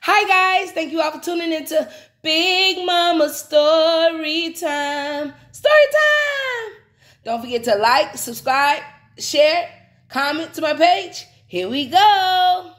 Hi guys, thank you all for tuning into Big Mama Story Time. Story time! Don't forget to like, subscribe, share, comment to my page. Here we go.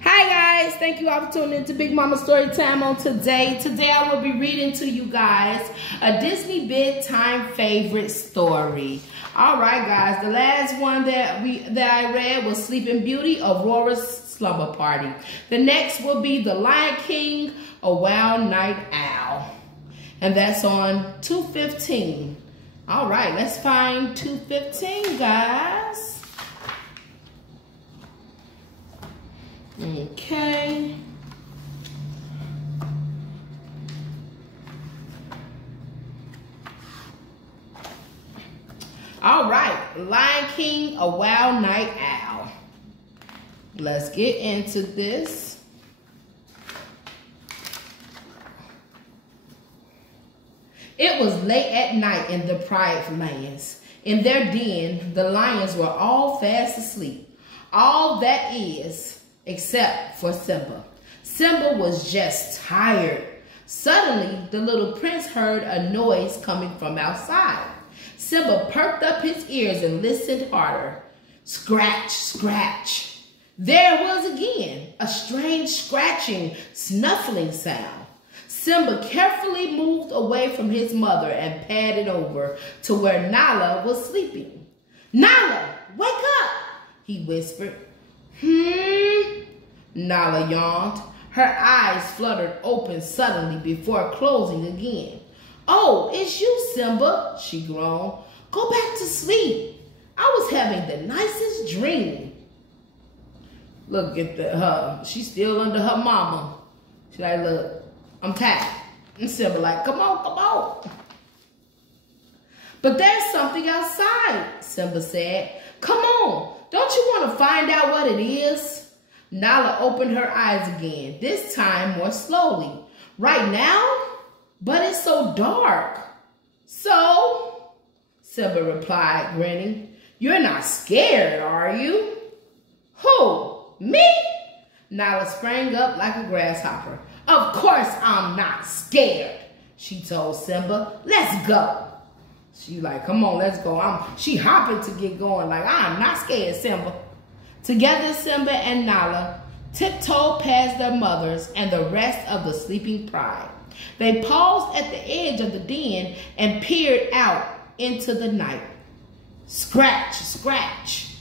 Hi guys, thank you all for tuning into Big Mama Story Time on today. Today I will be reading to you guys a Disney bedtime favorite story. All right guys, the last one that I read was Sleeping Beauty, Aurora's Slumber Party. The next will be The Lion King, A Wild Night Owl. And that's on 2:15. All right, let's find 2:15, guys. Okay. All right, Lion King, A Wild Night Owl. Let's get into this. It was late at night in the pride lands. In their den, the lions were all fast asleep. All that is, except for Simba. Simba was just tired. Suddenly, the little prince heard a noise coming from outside. Simba perked up his ears and listened harder. Scratch, scratch. There it was again, a strange scratching, snuffling sound. Simba carefully moved away from his mother and padded over to where Nala was sleeping. Nala, wake up, he whispered. Nala yawned. Her eyes fluttered open suddenly before closing again. Oh, it's you, Simba, she groaned. Go back to sleep. I was having the nicest dream. Look at her. She's still under her mama. She's like, look, I'm tired. And Simba like, come on, come on. But there's something outside, Simba said. Come on, don't you want to find out what it is? Nala opened her eyes again, this time more slowly. Right now? But it's so dark. So, Simba replied, grinning. You're not scared, are you? Who? Me? Nala sprang up like a grasshopper. Of course I'm not scared, she told Simba. Let's go. She like, come on, let's go. She hopping to get going like, I'm not scared, Simba. Together, Simba and Nala tiptoed past their mothers and the rest of the sleeping pride. They paused at the edge of the den and peered out into the night. Scratch, scratch.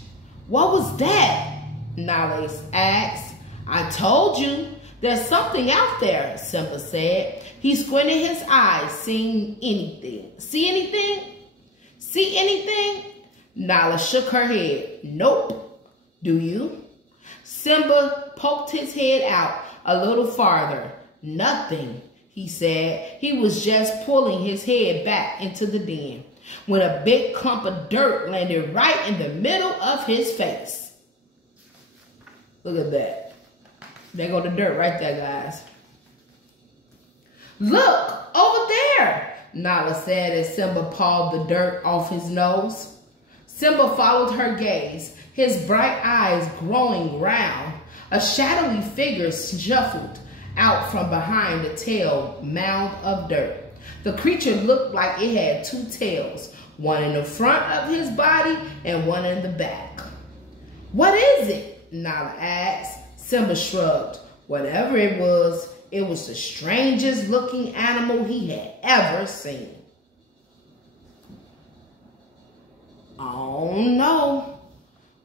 What was that? Nala asked. I told you, there's something out there, Simba said. He squinted his eyes, seeing anything. See anything? See anything? Nala shook her head. Nope. Do you? Simba poked his head out a little farther. Nothing, he said. He was just pulling his head back into the den when a big clump of dirt landed right in the middle of his face. Look at that. There go the dirt right there, guys. Look, over there, Nala said as Simba pawed the dirt off his nose. Simba followed her gaze, his bright eyes growing round. A shadowy figure shuffled out from behind the tail mound of dirt. The creature looked like it had two tails, one in the front of his body and one in the back. What is it? Nala asked. Simba shrugged. Whatever it was the strangest looking animal he had ever seen. Oh no.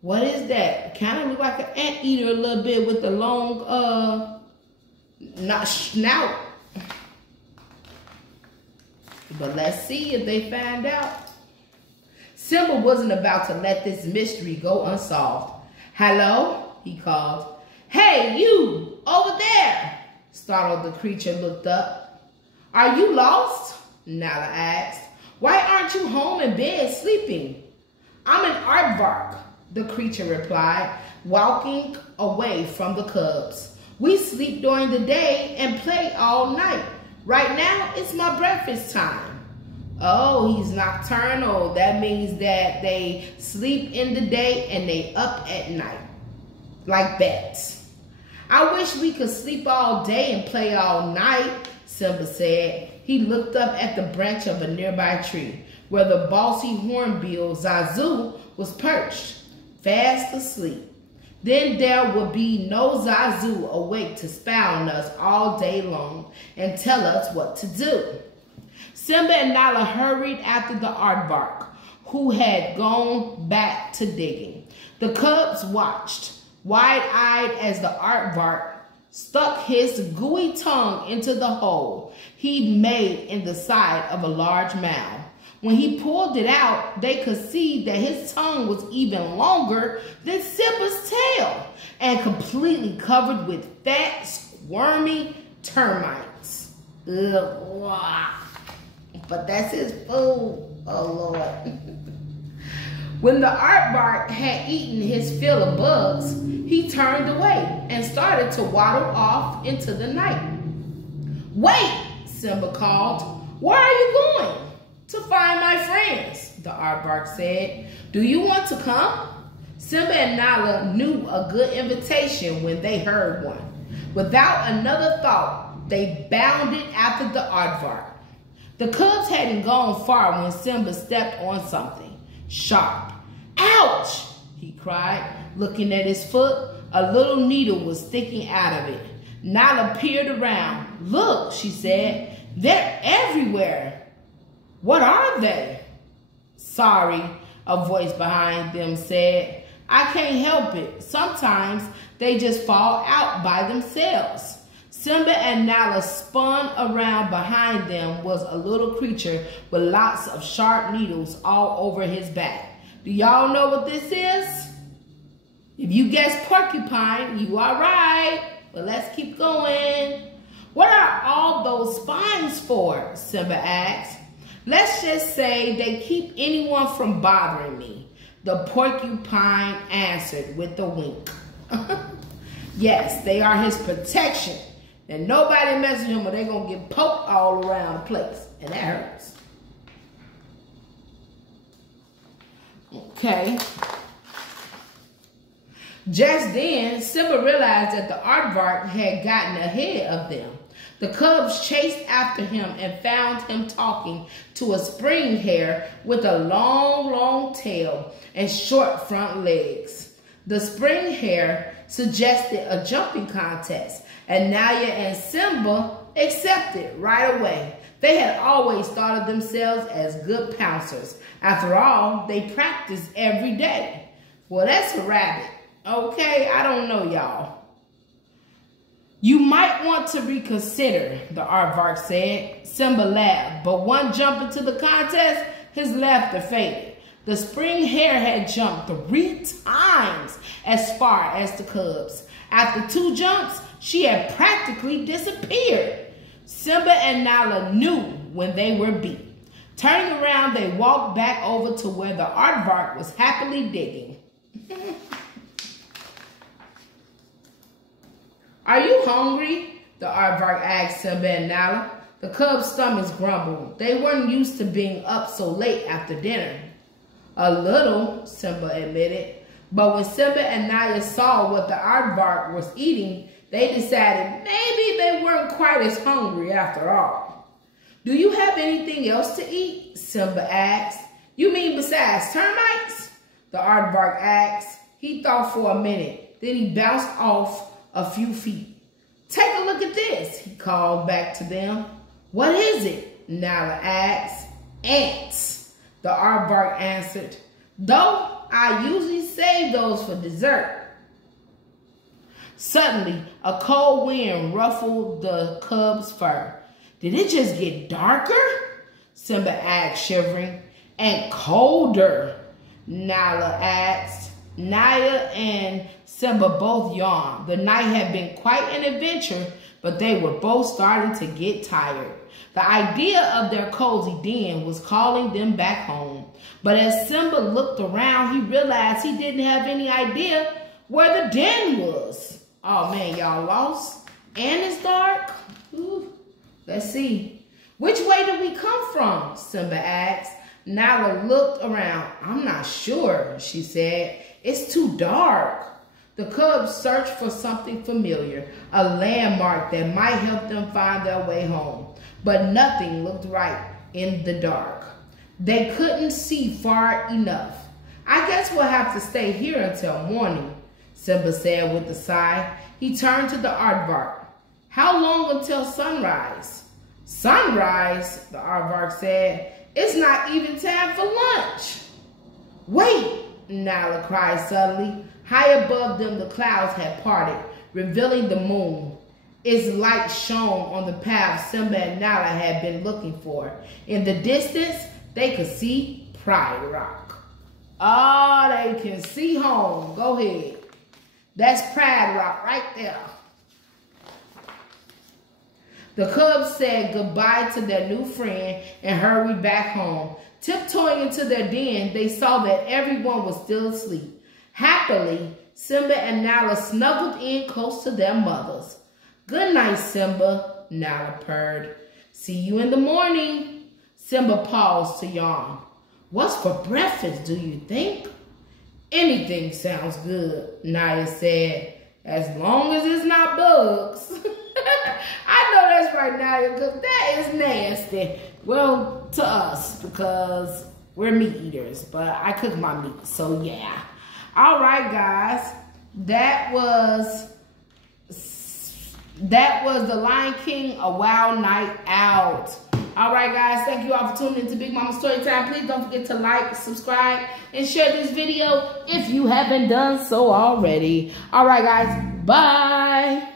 What is that? Kind of look like an anteater a little bit with the long, not snout. But let's see if they find out. Simba wasn't about to let this mystery go unsolved. Hello, he called. Hey, you, over there. Startled, the creature looked up. Are you lost? Nala asked. Why aren't you home in bed sleeping? I'm an aardvark, the creature replied, walking away from the cubs. We sleep during the day and play all night. Right now, it's my breakfast time. Oh, he's nocturnal. That means that they sleep in the day and they up at night. Like bats. I wish we could sleep all day and play all night, Simba said. He looked up at the branch of a nearby tree where the bossy hornbill Zazu was perched, fast asleep. Then there would be no Zazu awake to spy on us all day long and tell us what to do. Simba and Nala hurried after the aardvark, who had gone back to digging. The cubs watched, wide-eyed, as the aardvark stuck his gooey tongue into the hole he'd made in the side of a large mound. When he pulled it out, they could see that his tongue was even longer than Simba's tail and completely covered with fat, squirmy termites. Ugh. But that's his food. Oh, Lord. When the aardvark had eaten his fill of bugs, he turned away and started to waddle off into the night. Wait, Simba called. Where are you going? To find my friends, the aardvark said. Do you want to come? Simba and Nala knew a good invitation when they heard one. Without another thought, they bounded after the aardvark. The cubs hadn't gone far when Simba stepped on something sharp. Ouch! He cried, looking at his foot. A little needle was sticking out of it. Nala peered around. Look, she said, they're everywhere. What are they? Sorry, a voice behind them said. I can't help it. Sometimes they just fall out by themselves. Simba and Nala spun around. Behind them was a little creature with lots of sharp needles all over his back. Do y'all know what this is? If you guessed porcupine, you are right. But let's keep going. What are all those spines for? Simba asked. Let's just say they keep anyone from bothering me, the porcupine answered with a wink. Yes, they are his protection. And nobody messes with him or they're going to get poked all around the place. And that hurts. Okay. Just then, Simba realized that the aardvark had gotten ahead of them. The cubs chased after him and found him talking to a spring hare with a long, long tail and short front legs. The spring hare suggested a jumping contest, and Nala and Simba accepted right away. They had always thought of themselves as good pouncers. After all, they practiced every day. Well, that's a rabbit. Okay, I don't know, y'all. You might want to reconsider, the aardvark said. Simba laughed, but one jump into the contest, his laughter faded. The spring hare had jumped 3 times as far as the cubs. After 2 jumps, she had practically disappeared. Simba and Nala knew when they were beat. Turning around, they walked back over to where the aardvark was happily digging. Are you hungry? The aardvark asked Simba and Nala. The cubs' stomachs grumbled. They weren't used to being up so late after dinner. A little, Simba admitted. But when Simba and Nala saw what the aardvark was eating, they decided maybe they weren't quite as hungry after all. Do you have anything else to eat? Simba asked. You mean besides termites? The aardvark asked. He thought for a minute. Then he bounced off a few feet. Take a look at this, he called back to them. What is it? Nala asked. Ants, the aardvark answered. Though I usually save those for dessert. Suddenly, a cold wind ruffled the cub's fur. Did it just get darker? Simba asked, shivering. And colder, Nala asked. Nala and Simba both yawned. The night had been quite an adventure, but they were both starting to get tired. The idea of their cozy den was calling them back home. But as Simba looked around, he realized he didn't have any idea where the den was. Oh man, y'all lost? And it's dark? Ooh. Let's see. Which way did we come from? Simba asked. Nala looked around. I'm not sure, she said. It's too dark. The cubs searched for something familiar, a landmark that might help them find their way home. But nothing looked right in the dark. They couldn't see far enough. I guess we'll have to stay here until morning, Simba said with a sigh. He turned to the aardvark. How long until sunrise? Sunrise, the aardvark said. It's not even time for lunch. Wait, Nala cried suddenly. High above them, the clouds had parted, revealing the moon. Its light shone on the path Simba and Nala had been looking for. In the distance, they could see Pride Rock. They can see home. Go ahead. That's Pride Rock right there. The cubs said goodbye to their new friend and hurried back home. Tiptoeing into their den, they saw that everyone was still asleep. Happily, Simba and Nala snuggled in close to their mothers. Good night, Simba, Nala purred. See you in the morning. Simba paused to yawn. What's for breakfast, do you think? Anything sounds good, Naya said, as long as it's not bugs. I know that's right, Naya, because that is nasty. Well, to us, because we're meat eaters, but I cook my meat, so yeah. All right, guys, that was The Lion King, A Wild Night Out. All right, guys, thank you all for tuning into Big Mama Storytime. Please don't forget to like, subscribe, and share this video if you haven't done so already. All right, guys, bye.